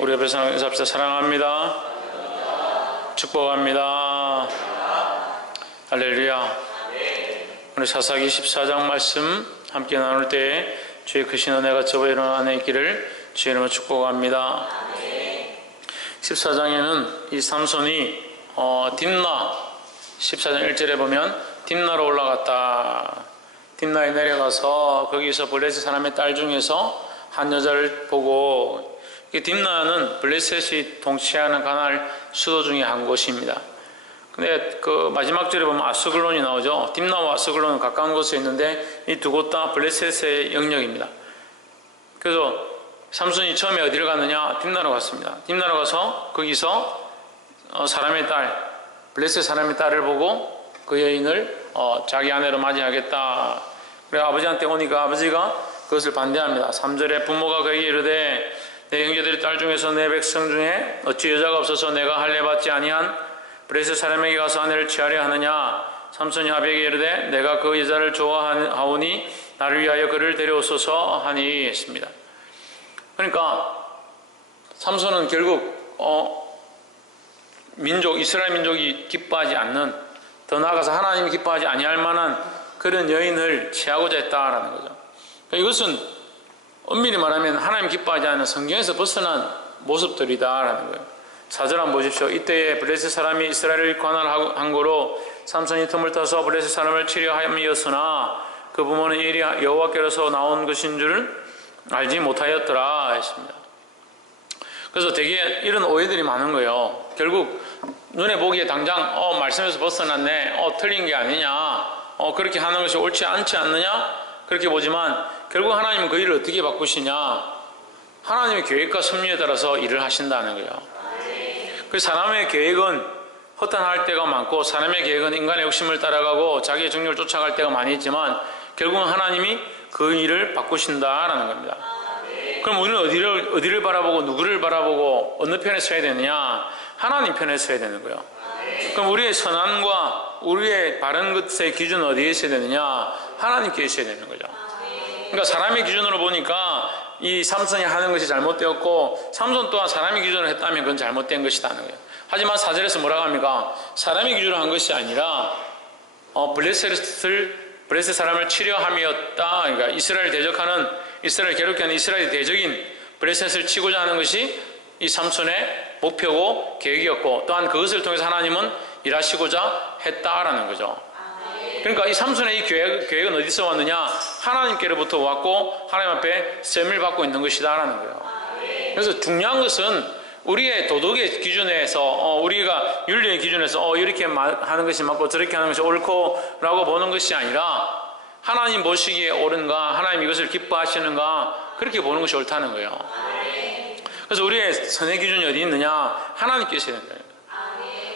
우리 옆에 인사합시다. 사랑합니다. 축복합니다. 할렐루야. 오늘 사사기 14장 말씀 함께 나눌 때에 주의 크신 은혜가 저와 여러분 안에 있기를 주의 이름으로 축복합니다. 14장에는 이 삼손이 딥나 14장 1절에 보면 딥나로 올라갔다. 딥나에 내려가서 거기서 블레셋 사람의 딸 중에서 한 여자를 보고, 딥나는 블레셋이 통치하는 가나안 수도 중에 한 곳입니다. 근데 그 마지막 절에 보면 아스글론이 나오죠. 딥나와 아스글론은 가까운 곳에 있는데 이 두 곳 다 블레셋의 영역입니다. 그래서 삼손이 처음에 어디를 갔느냐? 딥나로 갔습니다. 딥나로 가서 거기서 사람의 딸, 블레셋 사람의 딸을 보고 그 여인을 자기 아내로 맞이하겠다. 그래 아버지한테 오니까 아버지가 그것을 반대합니다. 3절에 부모가 그에게 이르되 내 형제들의 딸 중에서 내 백성 중에 어찌 여자가 없어서 내가 할례 받지 아니한 블레셋 사람에게 가서 아내를 취하려 하느냐? 삼손이 아비에게 이르되 내가 그 여자를 좋아하오니 나를 위하여 그를 데려오소서 하니 했습니다. 그러니까 삼손은 결국 이스라엘 민족이 기뻐하지 않는, 더 나아가서 하나님이 기뻐하지 아니할 만한 그런 여인을 취하고자 했다라는 거죠. 이것은 엄밀히 말하면 하나님 기뻐하지 않는 성경에서 벗어난 모습들이다라는 거예요. 4절 한번 보십시오. 이때에 블레셋 사람이 이스라엘을 관할한 거로 삼손이 틈을 타서 블레셋 사람을 치려 함이었으나 그 부모는 일이 여호와께로서 나온 것인 줄 알지 못하였더라 했습니다. 그래서 되게 이런 오해들이 많은 거예요. 결국 눈에 보기에 당장 말씀에서 벗어났네, 틀린 게 아니냐, 그렇게 하는 것이 옳지 않지 않느냐, 그렇게 보지만 결국 하나님은 그 일을 어떻게 바꾸시냐? 하나님의 계획과 섭리에 따라서 일을 하신다는 거예요. 그 사람의 계획은 허탄할 때가 많고, 사람의 계획은 인간의 욕심을 따라가고 자기의 정욕을 쫓아갈 때가 많이 있지만 결국은 하나님이 그 일을 바꾸신다라는 겁니다. 그럼 우리는 어디를 바라보고 누구를 바라보고 어느 편에 서야 되느냐? 하나님 편에 서야 되는 거예요. 그럼 우리의 선함과 우리의 바른 것의 기준은 어디에 있어야 되느냐? 하나님께 있어야 되는 거죠. 그러니까 사람의 기준으로 보니까 이 삼손이 하는 것이 잘못되었고, 삼손 또한 사람의 기준으로 했다면 그건 잘못된 것이라는 거예요. 하지만 4절에서 뭐라고 합니까? 사람의 기준으로 한 것이 아니라 블레셋 사람을 치려 함이었다. 그러니까 이스라엘 대적하는, 이스라엘 괴롭게 하는 이스라엘 대적인 블레셋을 치고자 하는 것이 이 삼손의 목표고 계획이었고, 또한 그것을 통해서 하나님은 일하시고자 했다라는 거죠. 그러니까 이 삼손의 이 계획은 어디서 왔느냐? 하나님께로부터 왔고 하나님 앞에 셈을 받고 있는 것이다라는 거예요. 그래서 중요한 것은 우리의 도덕의 기준에서, 우리가 윤리의 기준에서 이렇게 하는 것이 맞고 저렇게 하는 것이 옳고 라고 보는 것이 아니라 하나님 보시기에 옳은가, 하나님 이것을 기뻐하시는가, 그렇게 보는 것이 옳다는 거예요. 그래서 우리의 선의 기준이 어디 있느냐? 하나님께 있어야 된다.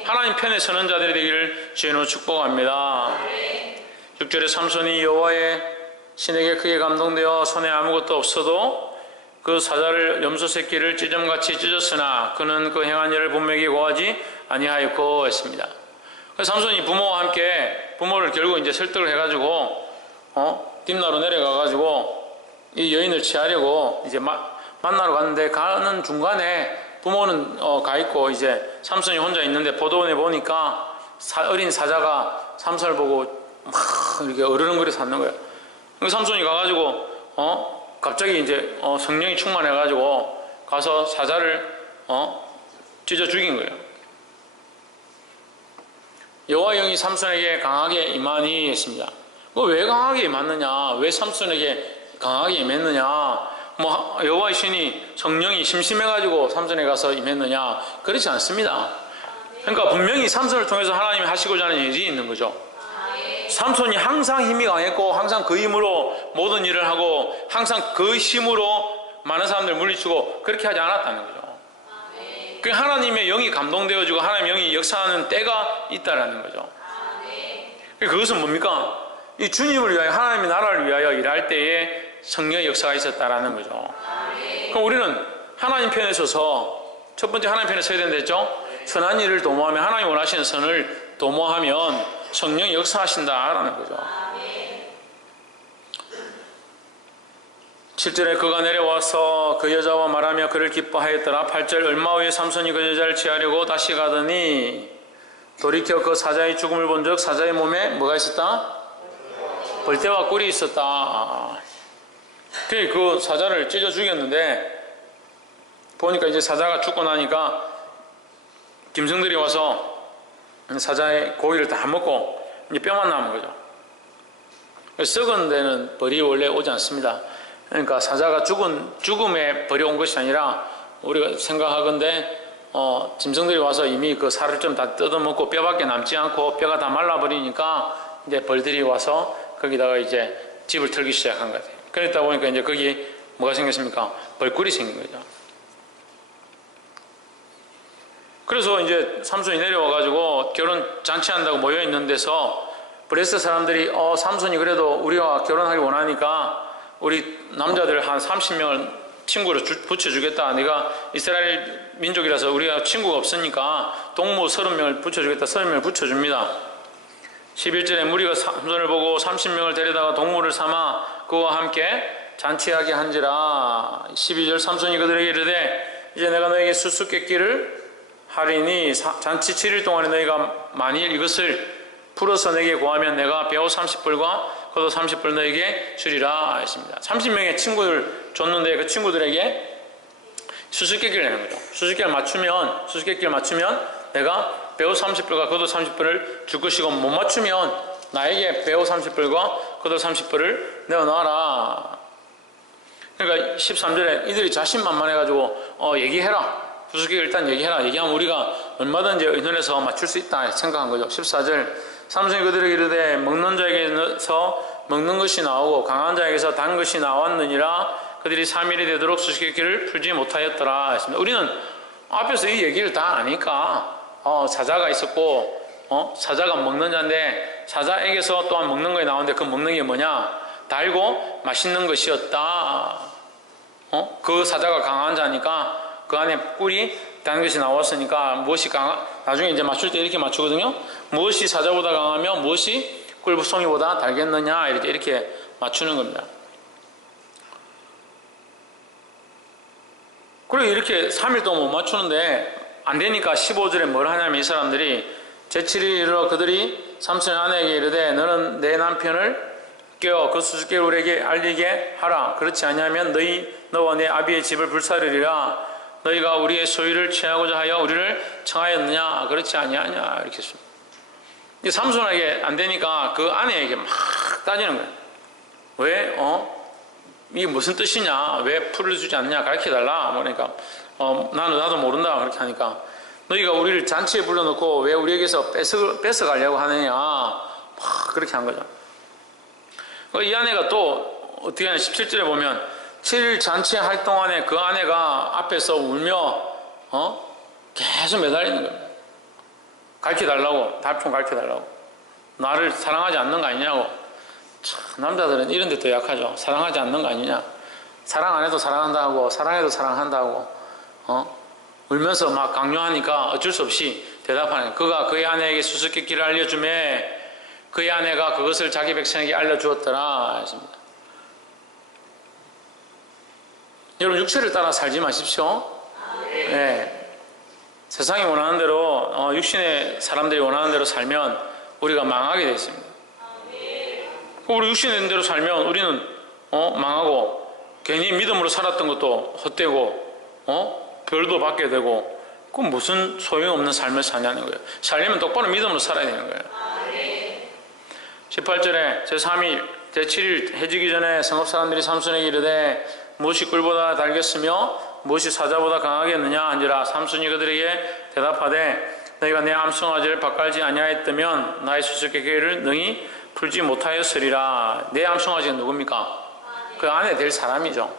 하나님 편에 서는 자들이 되기를 주님으로 축복합니다. 6절에 삼손이 여호와의 신에게 크게 감동되어 손에 아무것도 없어도 그 사자를 염소 새끼를 찢음같이 찢었으나 그는 그 행한 일을 분명히 고하지 아니하였고 했습니다. 그래서 삼손이 부모와 함께, 부모를 결국 이제 설득을 해가지고 딥나로 내려가가지고 이 여인을 취하려고 이제 만나러 갔는데, 가는 중간에 부모는 가 있고 이제 삼손이 혼자 있는데 포도원에 보니까 어린 사자가 삼손을 보고 막 이렇게 어르렁거려서 앉는 거예요. 그래서 삼손이 가가지고 갑자기 이제 성령이 충만해가지고 가서 사자를 찢어 죽인 거예요. 여호와 영이 삼손에게 강하게 임하니 했습니다. 왜 강하게 임했느냐? 왜 삼손에게 강하게 임했느냐? 여호와의 신이, 성령이 심심해가지고 삼손에 가서 임했느냐? 그렇지 않습니다. 그러니까 분명히 삼손을 통해서 하나님이 하시고자 하는 일이 있는 거죠. 삼손이 항상 힘이 강했고 항상 그 힘으로 모든 일을 하고 항상 그 힘으로 많은 사람들을 물리치고 그렇게 하지 않았다는 거죠. 그 하나님의 영이 감동되어지고 하나님의 영이 역사하는 때가 있다라는 거죠. 그것은 뭡니까? 이 주님을 위하여, 하나님의 나라를 위하여 일할 때에 성령의 역사가 있었다라는 거죠. 그럼 우리는 하나님 편에 서서, 첫 번째 하나님 편에 서야 된다 했죠? 선한 일을 도모하면, 하나님 원하시는 선을 도모하면 성령이 역사하신다라는 거죠. 7절에 그가 내려와서 그 여자와 말하며 그를 기뻐하였더라. 8절 얼마 후에 삼손이 그 여자를 취하려고 다시 가더니 돌이켜 그 사자의 죽음을 본즉 사자의 몸에 뭐가 있었다? 벌떼와 꿀이 있었다. 그 사자를 찢어 죽였는데 보니까 이제 사자가 죽고 나니까 짐승들이 와서 사자의 고기를 다 먹고 이제 뼈만 남은 거죠. 썩은 데는 벌이 원래 오지 않습니다. 그러니까 사자가 죽음에 벌이 온 것이 아니라 우리가 생각하건대 짐승들이 와서 이미 그 살을 좀 다 뜯어먹고 뼈밖에 남지 않고 뼈가 다 말라버리니까 이제 벌들이 와서 거기다가 이제 집을 털기 시작한 것 같아요. 그러다 보니까 이제 거기 뭐가 생겼습니까? 벌꿀이 생긴 거죠. 그래서 이제 삼손이 내려와가지고 결혼 잔치한다고 모여있는 데서 브레스 사람들이 삼손이 그래도 우리와 결혼하기 원하니까 우리 남자들 한 30명을 친구로 붙여주겠다. 네가 이스라엘 민족이라서 우리가 친구가 없으니까 동무 30명을 붙여주겠다. 30명을 붙여줍니다. 11절에 무리가 삼손을 보고 30명을 데려다가 동무를 삼아 그와 함께 잔치하게 한지라. 12절 삼손이 그들에게 이르되 이제 내가 너에게 수수께끼를 하리니 잔치 7일 동안에 너희가 만일 이것을 풀어서 내게 구하면 내가 배우 30불과 겉옷 30불 너에게 주리라 했습니다. 30명의 친구를 줬는데 그 친구들에게 수수께끼를 내는 거죠. 수수께끼를 맞추면 내가 배우 30불과 겉옷 30불을 줄 것이고 못 맞추면 나에게 배우 30불과 겉옷 30불을 내어놔라. 그러니까 13절에 이들이 자신만만해가지고 얘기해라. 수수께끼를 일단 얘기해라. 얘기하면 우리가 얼마든지 의논해서 맞출 수 있다 생각한 거죠. 14절 삼손이 그들에게 이르되 먹는 자에게서 먹는 것이 나오고 강한 자에게서 단 것이 나왔느니라. 그들이 3일이 되도록 수수께끼를 풀지 못하였더라 했습니다. 우리는 앞에서 이 얘기를 다 아니까 사자가 있었고 사자가 먹는 자인데 사자에게서 또한 먹는 것이 나오는데 그 먹는 게 뭐냐? 달고 맛있는 것이었다. 그 사자가 강한 자니까 그 안에 꿀이 단 것이 나왔으니까 무엇이 나중에 이제 맞출 때 이렇게 맞추거든요. 무엇이 사자보다 강하며 무엇이 꿀송이보다 달겠느냐 이렇게 맞추는 겁니다. 그리고 이렇게 3일 동안 못 맞추는데 안 되니까 15절에 뭘 하냐면 이 사람들이 제7일 이르러 그들이 삼손의 아내에게 이르되 너는 내 남편을 깨어 그 수수께끼를 우리에게 알리게 하라. 그렇지 않으면 너와 내 아비의 집을 불사르리라. 너희가 우리의 소유를 취하고자 하여 우리를 청하였느냐? 그렇지 아니하냐? 이렇게 했습니다. 삼손에게 안 되니까 그 아내에게 막 따지는 거예요. 왜? 이게 무슨 뜻이냐? 왜 풀을 주지 않느냐? 가르쳐달라. 그러니까 나도 모른다. 그렇게 하니까 너희가 우리를 잔치에 불러놓고 왜 우리에게서 뺏어가려고 하느냐? 막 그렇게 한 거죠. 이 아내가 또 어떻게 하냐? 17절에 보면 7일 잔치할 동안에 그 아내가 앞에서 울며 계속 매달리는 겁니다. 가르쳐달라고, 답좀 가르쳐달라고. 나를 사랑하지 않는 거 아니냐고. 참, 남자들은 이런 데 더 약하죠. 사랑하지 않는 거 아니냐. 사랑 안 해도 사랑한다고, 사랑해도 사랑한다고. 울면서 막 강요하니까 어쩔 수 없이 대답하는 거예요. 그가 그의 아내에게 수수께끼를 알려주매 그의 아내가 그것을 자기 백성에게 알려주었더라 했습니다. 여러분 육체를 따라 살지 마십시오. 네. 세상이 원하는 대로 육신의 사람들이 원하는 대로 살면 우리가 망하게 되어 있습니다. 우리 육신의 대로 살면 우리는 망하고 괜히 믿음으로 살았던 것도 헛되고 벌도 받게 되고 그건 무슨 소용없는 삶을 사냐는 거예요. 살려면 똑바로 믿음으로 살아야 되는 거예요. 18절에 제3일 제7일 해지기 전에 성읍 사람들이 삼손에게 이르되 무엇이 꿀보다 달겠으며 무엇이 사자보다 강하겠느냐 한지라. 삼손이 그들에게 대답하되 너희가 내 암송아지를 밭갈지 아니하였다면 나의 수수께끼를 능히 풀지 못하였으리라. 내 암송아지가 누굽니까? 그 안에 될 사람이죠.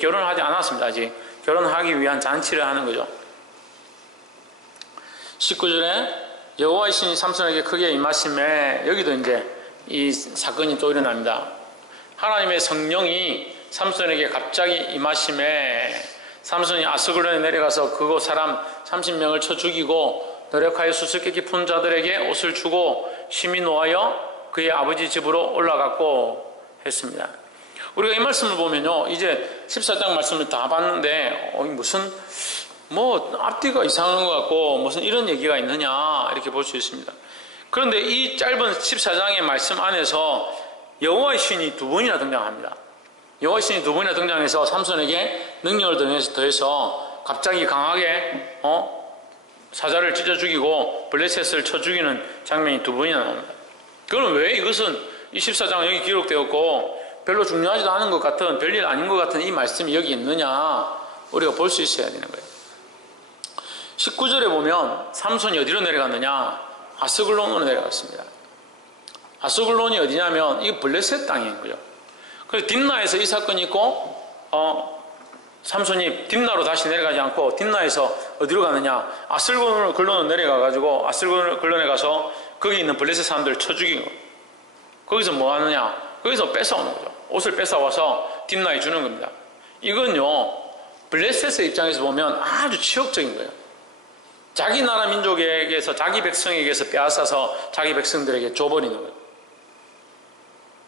결혼을 하지 않았습니다. 아직 결혼하기 위한 잔치를 하는 거죠. 19절에 여호와의 신이 삼손에게 크게 임하심에 여기도 이제 이 사건이 또 일어납니다. 하나님의 성령이 삼손에게 갑자기 임하심에 삼손이 아스글론에 내려가서 그곳 사람 30명을 쳐 죽이고 노력하여 수수께끼 푼 자들에게 옷을 주고 심히 노하여 그의 아버지 집으로 올라갔고 했습니다. 우리가 이 말씀을 보면요, 이제 14장 말씀을 다 봤는데 무슨 뭐 앞뒤가 이상한 것 같고 무슨 이런 얘기가 있느냐 이렇게 볼 수 있습니다. 그런데 이 짧은 14장의 말씀 안에서 여호와의 신이 두 번이나 등장합니다. 여호와의 신이 두 번이나 등장해서 삼손에게 능력을 더해서 갑자기 강하게 사자를 찢어 죽이고 블레셋을 쳐 죽이는 장면이 두 번이나 나옵니다. 그럼 왜 이것은 이 14장 여기 기록되었고 별로 중요하지도 않은 것 같은, 별일 아닌 것 같은 이 말씀이 여기 있느냐 우리가 볼 수 있어야 되는 거예요. 19절에 보면 삼손이 어디로 내려갔느냐? 아스글론으로 내려갔습니다. 아스글론이 어디냐면 이게 블레셋 땅인 거죠. 그래서 딥나에서 이 사건이 있고 삼손이 딥나로 다시 내려가지 않고 딥나에서 어디로 가느냐? 아스글론으로 내려가가지고 아스글론에 가서 거기 있는 블레셋 사람들을 쳐 죽인 거예요. 거기서 뭐 하느냐? 거기서 뺏어오는 거죠. 옷을 뺏어와서 딥나에 주는 겁니다. 이건요, 블레셋의 입장에서 보면 아주 치욕적인 거예요. 자기 나라 민족에게서, 자기 백성에게서 빼앗아서 자기 백성들에게 줘버리는 거예요.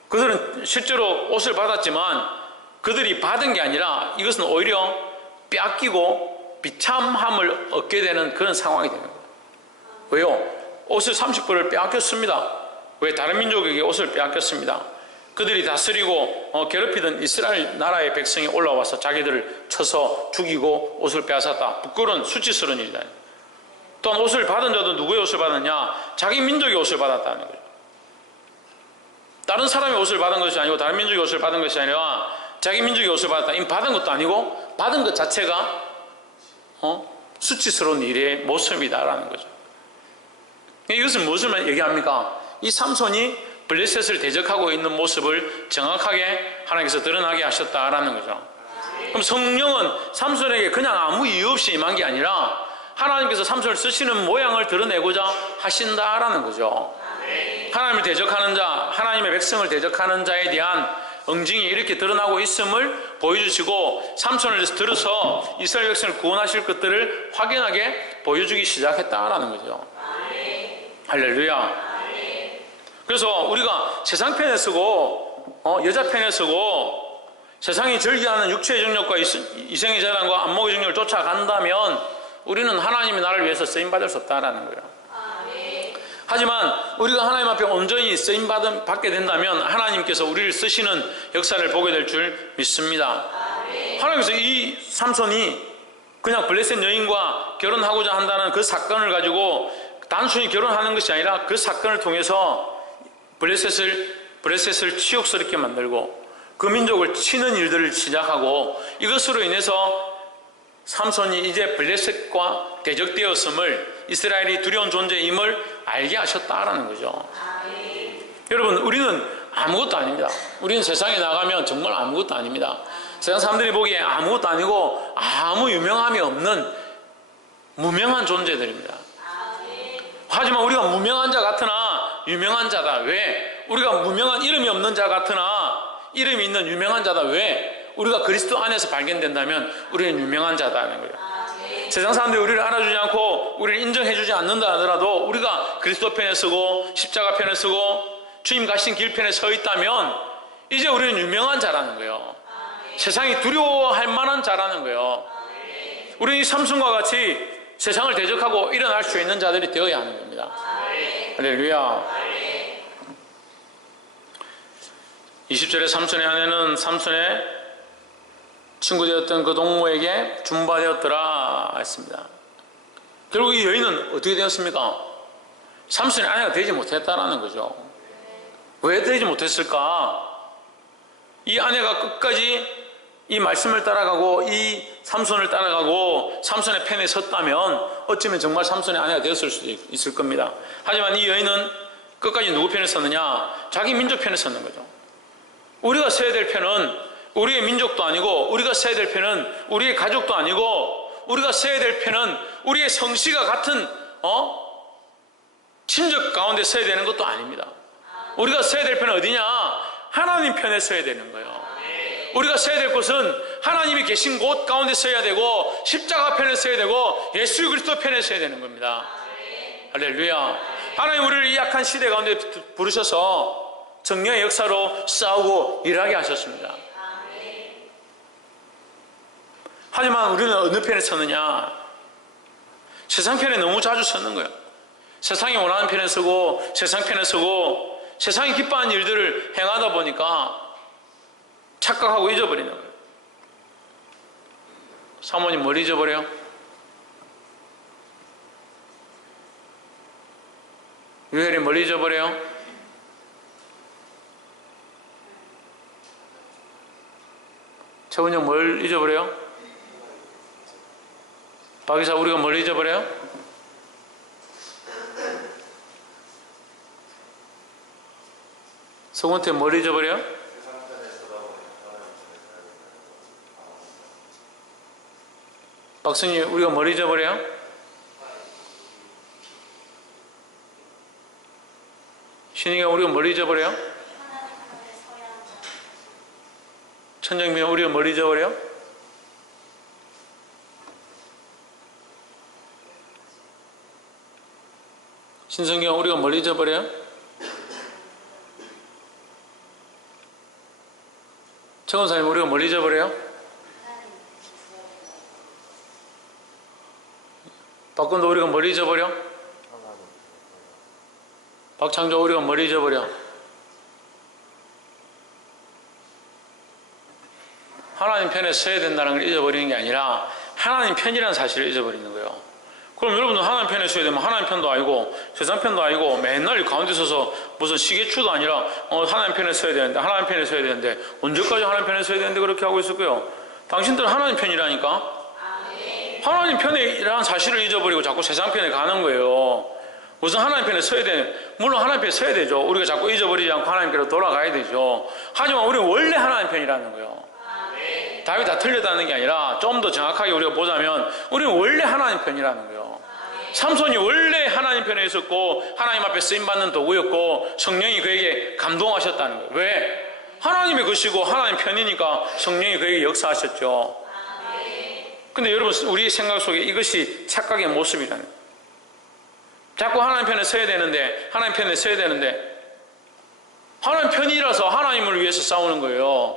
그들은 실제로 옷을 받았지만 그들이 받은 게 아니라 이것은 오히려 빼앗기고 비참함을 얻게 되는 그런 상황이 되는 거예요. 왜요? 옷을 30벌을 빼앗겼습니다. 왜? 다른 민족에게 옷을 빼앗겼습니다. 그들이 다스리고 괴롭히던 이스라엘 나라의 백성이 올라와서 자기들을 쳐서 죽이고 옷을 빼앗았다. 부끄러운 수치스러운 일이다. 또한 옷을 받은 자도 누구의 옷을 받았냐? 자기 민족의 옷을 받았다는 거죠. 다른 사람의 옷을 받은 것이 아니고 다른 민족의 옷을 받은 것이 아니라 자기 민족의 옷을 받았다. 이미 받은 것도 아니고 받은 것 자체가 수치스러운 일의 모습이다라는 거죠. 이것은 무엇을 얘기합니까? 이 삼손이 블레셋을 대적하고 있는 모습을 정확하게 하나님께서 드러나게 하셨다라는 거죠. 그럼 성령은 삼손에게 그냥 아무 이유 없이 임한 게 아니라 하나님께서 삼손을 쓰시는 모양을 드러내고자 하신다라는 거죠. 하나님을 대적하는 자, 하나님의 백성을 대적하는 자에 대한 응징이 이렇게 드러나고 있음을 보여주시고 삼손을 들어서 이스라엘 백성을 구원하실 것들을 확연하게 보여주기 시작했다라는 거죠. 할렐루야. 그래서 우리가 세상 편에 쓰고 여자 편에 쓰고 세상이 즐겨하는 육체의 정욕과 이생의 재단과 안목의 정욕을 쫓아간다면 우리는 하나님의 나라를 위해서 쓰임받을 수 없다라는 거예요. 하지만 우리가 하나님 앞에 온전히 쓰임받게 된다면 하나님께서 우리를 쓰시는 역사를 보게 될 줄 믿습니다. 하나님께서 이 삼손이 그냥 블레셋 여인과 결혼하고자 한다는 그 사건을 가지고 단순히 결혼하는 것이 아니라 그 사건을 통해서 블레셋을 치욕스럽게 만들고 그 민족을 치는 일들을 시작하고 이것으로 인해서 삼손이 이제 블레셋과 대적되었음을 이스라엘이 두려운 존재임을 알게 하셨다라는 거죠. 여러분, 우리는 아무것도 아닙니다. 우리는 세상에 나가면 정말 아무것도 아닙니다. 세상 사람들이 보기에 아무것도 아니고 아무 유명함이 없는 무명한 존재들입니다. 하지만 우리가 무명한 자 같으나 유명한 자다. 왜? 우리가 무명한 이름이 없는 자 같으나 이름이 있는 유명한 자다. 왜? 우리가 그리스도 안에서 발견된다면 우리는 유명한 자다는 거예요. 세상 사람들이 우리를 알아주지 않고 우리를 인정해주지 않는다 하더라도 우리가 그리스도 편에 서고 십자가 편에 서고 주님 가신 길 편에 서 있다면 이제 우리는 유명한 자라는 거예요. 세상이 두려워할 만한 자라는 거예요. 우리는 이 삼손과 같이 세상을 대적하고 일어날 수 있는 자들이 되어야 하는 겁니다. 할렐루야. 20절에 삼손의 아내는 삼손의 친구 되었던 그 동무에게 준바되었더라 했습니다. 결국 이 여인은 어떻게 되었습니까? 삼손의 아내가 되지 못했다라는 거죠. 왜 되지 못했을까? 이 아내가 끝까지 이 말씀을 따라가고 이 삼손을 따라가고 삼손의 편에 섰다면 어쩌면 정말 삼손의 아내가 되었을 수도 있을 겁니다. 하지만 이 여인은 끝까지 누구 편에 섰느냐? 자기 민족 편에 섰는 거죠. 우리가 서야 될 편은 우리의 민족도 아니고 우리가 서야 될 편은 우리의 가족도 아니고 우리가 서야 될 편은 우리의 성씨가 같은 친족 가운데 서야 되는 것도 아닙니다. 우리가 서야 될 편은 어디냐? 하나님 편에 서야 되는 거예요. 우리가 서야 될 곳은 하나님이 계신 곳 가운데 서야 되고 십자가 편에 서야 되고 예수 그리스도 편에 서야 되는 겁니다. 할렐루야. 하나님 우리를 이 약한 시대 가운데 부르셔서 정령의 역사로 싸우고 일하게 하셨습니다. 하지만 우리는 어느 편에 서느냐? 세상 편에 너무 자주 서는 거예요. 세상이 원하는 편에 서고 세상 편에 서고 세상이 기뻐하는 일들을 행하다 보니까 착각하고 잊어버리는 거예요. 사모님 뭘 잊어버려요? 유혜리 뭘 잊어버려요? 최은영 뭘 잊어버려요? 박이사 우리가 뭘 잊어버려요? 성원태 뭘 잊어버려요? 박승희 우리가 뭘 잊어버려요? 신희가 우리가 뭘 잊어버려요? 천정민 우리가 뭘 잊어버려요? 신성경 우리가 뭘 잊어버려요? 최원사님 우리가 뭘 잊어버려요? 박근도 우리가 뭘 잊어버려? 박창조 우리가 뭘 잊어버려? 하나님 편에 서야 된다는 걸 잊어버리는 게 아니라 하나님 편이라는 사실을 잊어버리는 거예요. 그럼 여러분들 하나님 편에 서야 되면 하나님 편도 아니고 세상 편도 아니고 맨날 가운데 서서 무슨 시계추도 아니라 하나님 편에 서야 되는데 하나님 편에 서야 되는데 언제까지 하나님 편에 서야 되는데 그렇게 하고 있을 거예요. 당신들은 하나님 편이라니까. 하나님 편이라는 사실을 잊어버리고 자꾸 세상 편에 가는 거예요. 무슨 하나님 편에 서야 되는, 물론 하나님 편에 서야 되죠. 우리가 자꾸 잊어버리지 않고 하나님께로 돌아가야 되죠. 하지만 우리는 원래 하나님 편이라는 거예요. 답이 다 틀렸다는 게 아니라 좀 더 정확하게 우리가 보자면 우리는 원래 하나님 편이라는 거예요. 삼손이 원래 하나님 편에 있었고 하나님 앞에 쓰임받는 도구였고 성령이 그에게 감동하셨다는 거예요. 왜? 하나님의 것이고 하나님 편이니까 성령이 그에게 역사하셨죠. 근데 여러분 우리 생각 속에 이것이 착각의 모습이라는 거예요. 자꾸 하나님 편에 서야 되는데 하나님 편에 서야 되는데 하나님 편이라서 하나님을 위해서 싸우는 거예요.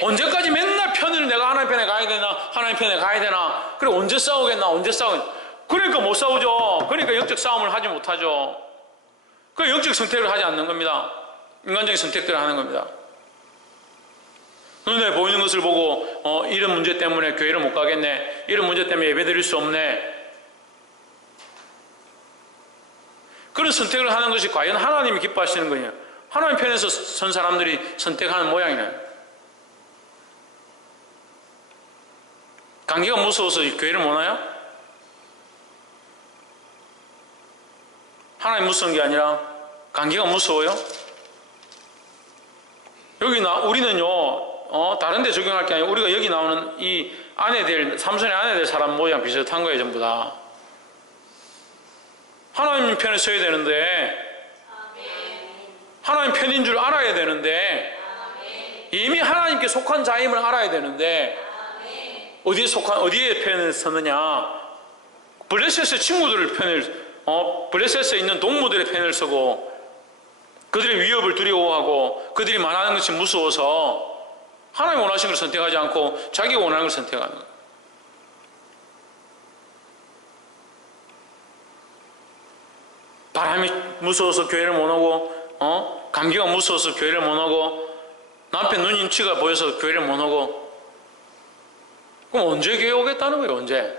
언제까지 맨날 편을 내가 하나님 편에 가야 되나 하나님 편에 가야 되나 그래 언제 싸우겠나 언제 싸우겠나 그러니까 못 싸우죠. 그러니까 영적 싸움을 하지 못하죠. 그 영적 선택을 하지 않는 겁니다. 인간적인 선택들을 하는 겁니다. 눈에 보이는 것을 보고 이런 문제 때문에 교회를 못 가겠네 이런 문제 때문에 예배 드릴 수 없네 그런 선택을 하는 것이 과연 하나님이 기뻐하시는 거냐 하나님 편에서 선 사람들이 선택하는 모양이네. 감기가 무서워서 교회를 못 와요? 하나님 무서운 게 아니라 감기가 무서워요? 여기 우리는요 다른 데 적용할 게 아니라 우리가 여기 나오는 이 삼손의 아내 될 사람 모양 비슷한 거예요 전부 다. 하나님 편에 서야 되는데 하나님 편인 줄 알아야 되는데 이미 하나님께 속한 자임을 알아야 되는데 어디에 편에 서느냐 블레셋의 친구들을 편을 블레셋에 있는 동무들의 편을 서고 그들의 위협을 두려워하고 그들이 말하는 것이 무서워서 하나님 원하시는 걸 선택하지 않고 자기가 원하는 걸 선택하는 거예요. 바람이 무서워서 교회를 못 오고 감기가 무서워서 교회를 못 오고 남편 눈 인치가 보여서 교회를 못 오고 그럼 언제 교회 오겠다는 거예요? 언제?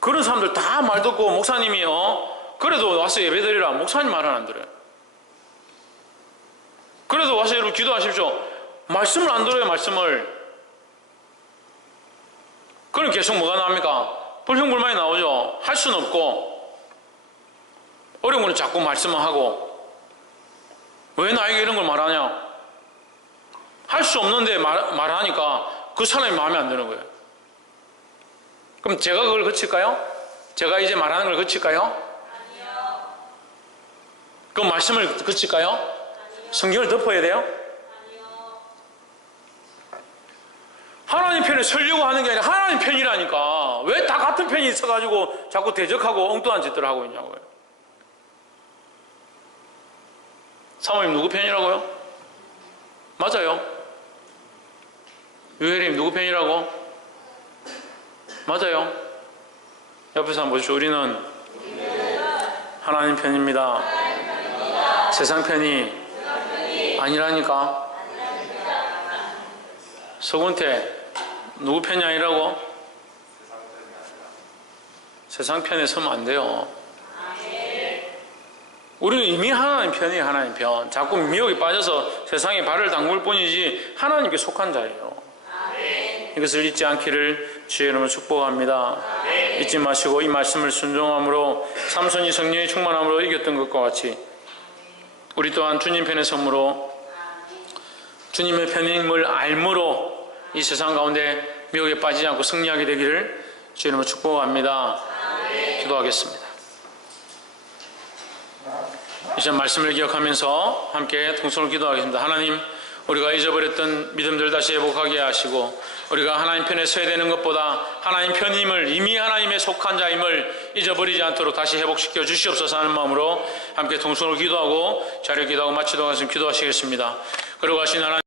그런 사람들 다 말 듣고 목사님이 그래도 와서 예배 드리라 목사님 말은 안 들어요. 그래도 와서 여러분 기도하십시오. 말씀을 안 들어요. 말씀을. 그럼 계속 뭐가 나옵니까? 불평불만이 나오죠. 할 수는 없고 어려운 거는 자꾸 말씀을 하고 왜 나에게 이런 걸 말하냐? 할 수 없는데 말하니까 그 사람이 마음에 안 드는 거예요. 그럼 제가 그걸 거칠까요? 제가 이제 말하는 걸 거칠까요? 아니요. 그럼 말씀을 거칠까요? 아니요. 성경을 덮어야 돼요? 아니요. 하나님 편에 서려고 하는 게 아니라 하나님 편이라니까 왜 다 같은 편이 있어가지고 자꾸 대적하고 엉뚱한 짓들을 하고 있냐고요. 사모님 누구 편이라고요? 맞아요. 유혜림 누구 편이라고? 맞아요. 옆에서 한번 보십시오. 우리는 하나님 편입니다. 세상 편이 아니라니까. 서군태 누구 편이 아니라고? 세상 편에 서면 안 돼요. 우리는 이미 하나님 편이에요. 하나님 편. 자꾸 미혹에 빠져서 세상에 발을 담글 뿐이지 하나님께 속한 자예요. 이것을 잊지 않기를 주의 이름으로 축복합니다. 잊지 마시고 이 말씀을 순종함으로 삼손이 성령의 충만함으로 이겼던 것과 같이 우리 또한 주님 편에 서므로 주님의 편임을 알므로 이 세상 가운데 미혹에 빠지지 않고 승리하게 되기를 주의 이름으로 축복합니다. 기도하겠습니다. 이제 말씀을 기억하면서 함께 통성으로 기도하겠습니다. 하나님, 우리가 잊어버렸던 믿음들 다시 회복하게 하시고 우리가 하나님 편에 서야 되는 것보다 하나님 편임을 이미 하나님의 속한 자임을 잊어버리지 않도록 다시 회복시켜 주시옵소서 하는 마음으로 함께 통성으로 기도하고 자료 기도하고 마치도록 하시면 기도하시겠습니다. 그러고 하신 하나님